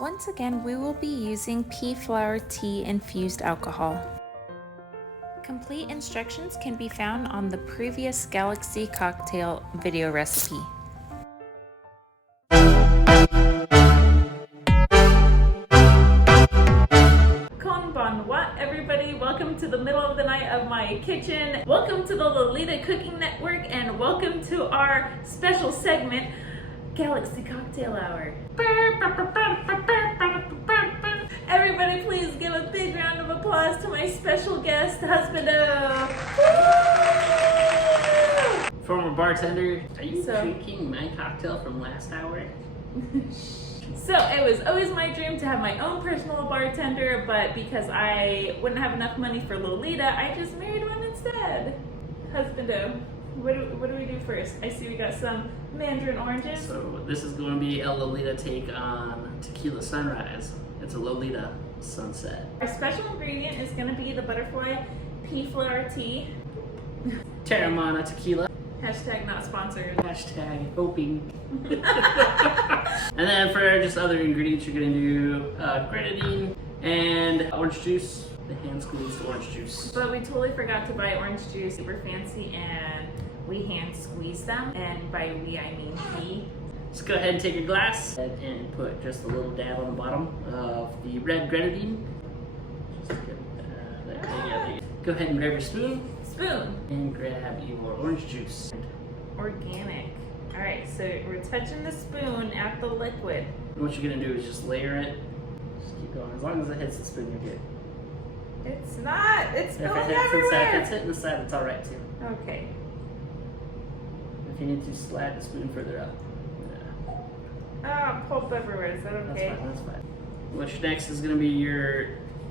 Once again, we will be using pea flower tea infused alcohol. Complete instructions can be found on the previous Galaxy cocktail video recipe. Konbanwa, everybody. Welcome to the middle of the night of my kitchen. Welcome to the Lolita Cooking Network, and welcome to our special segment, Galaxy Cocktail Hour. Everybody please give a big round of applause to my special guest, Husbando. Former bartender, are you drinking my cocktail from last hour? So it was always my dream to have my own personal bartender, but because I wouldn't have enough money for Lolita, I just married one instead. Husbando, what do we do first? I see we got some mandarin oranges. So this is going to be a Lolita take on tequila sunrise. It's a Lolita sunset. Our special ingredient is going to be the Butterfly Pea Flower tea. Terramana tequila. Hashtag not sponsored. Hashtag hoping. And then for just other ingredients, you're going to do grenadine and orange juice. The hand squeezed orange juice. But we totally forgot to buy orange juice. Super fancy, and we hand squeeze them. And by we, I mean he. Just go ahead and take your glass and put just a little dab on the bottom of the red grenadine. Just get that together. Go ahead and grab your spoon. Spoon. And grab your orange juice. Organic. All right, so we're touching the spoon at the liquid. And what you're gonna do is just layer it. Just keep going. As long as it hits the spoon, you're good. It's not. It's If spilling it hits everywhere. inside, if it's hitting the side, it's all right too. Okay. If you need to slide the spoon further up. Ah, pulp everywhere. Is that okay? That's fine. That's fine. Which next is gonna be your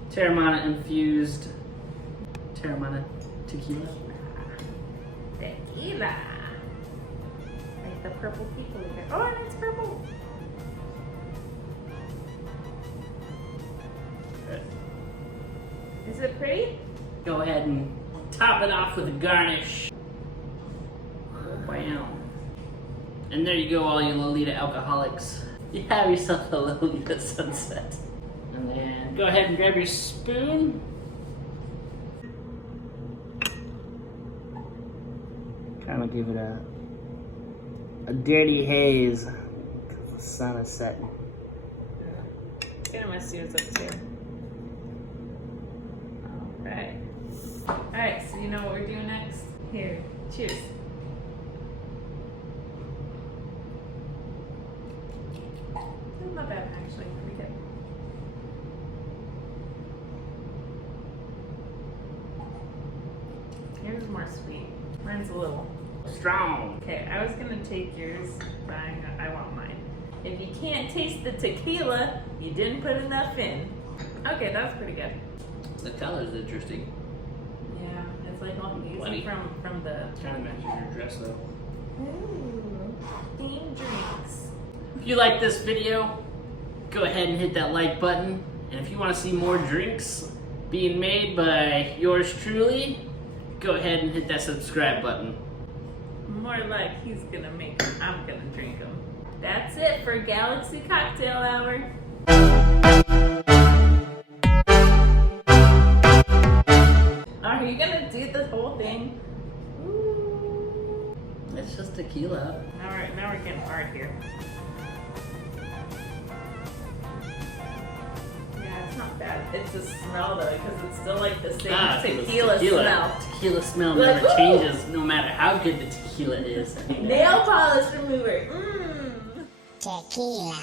Terramana infused Terramana tequila. Tequila. Like the purple people here. Oh, and it's purple. Good. Is it pretty? Go ahead and top it off with a garnish. Wow. And there you go, all you Lolita alcoholics. You have yourself a Lolita sunset. And then go ahead and grab your spoon. Kind of give it a dirty haze because the sun is setting. Get my students up too. Alright. Alright, so you know what we're doing next? Here, cheers. It's not bad actually, pretty good. Yours is more sweet. Mine's a little Strong. Okay, I was gonna take yours, but I want mine. If you can't taste the tequila, you didn't put enough in. Okay, that's pretty good. The color's interesting. Yeah, it's like all hazy from the. Kind of matches your dress though. Ooh, themed drinks. If you like this video, go ahead and hit that like button. And if you want to see more drinks being made by yours truly, go ahead and hit that subscribe button. More like he's gonna make them, I'm gonna drink them. That's it for Galaxy Cocktail Hour. Are you gonna do the whole thing? Ooh. It's just tequila. Now we're getting hard here. Yeah, it's not bad. It's the smell though, because it's still like the same tequila smell. Tequila smell Like, never changes, no matter how good the tequila is. Nail polish remover. Mmm. Tequila.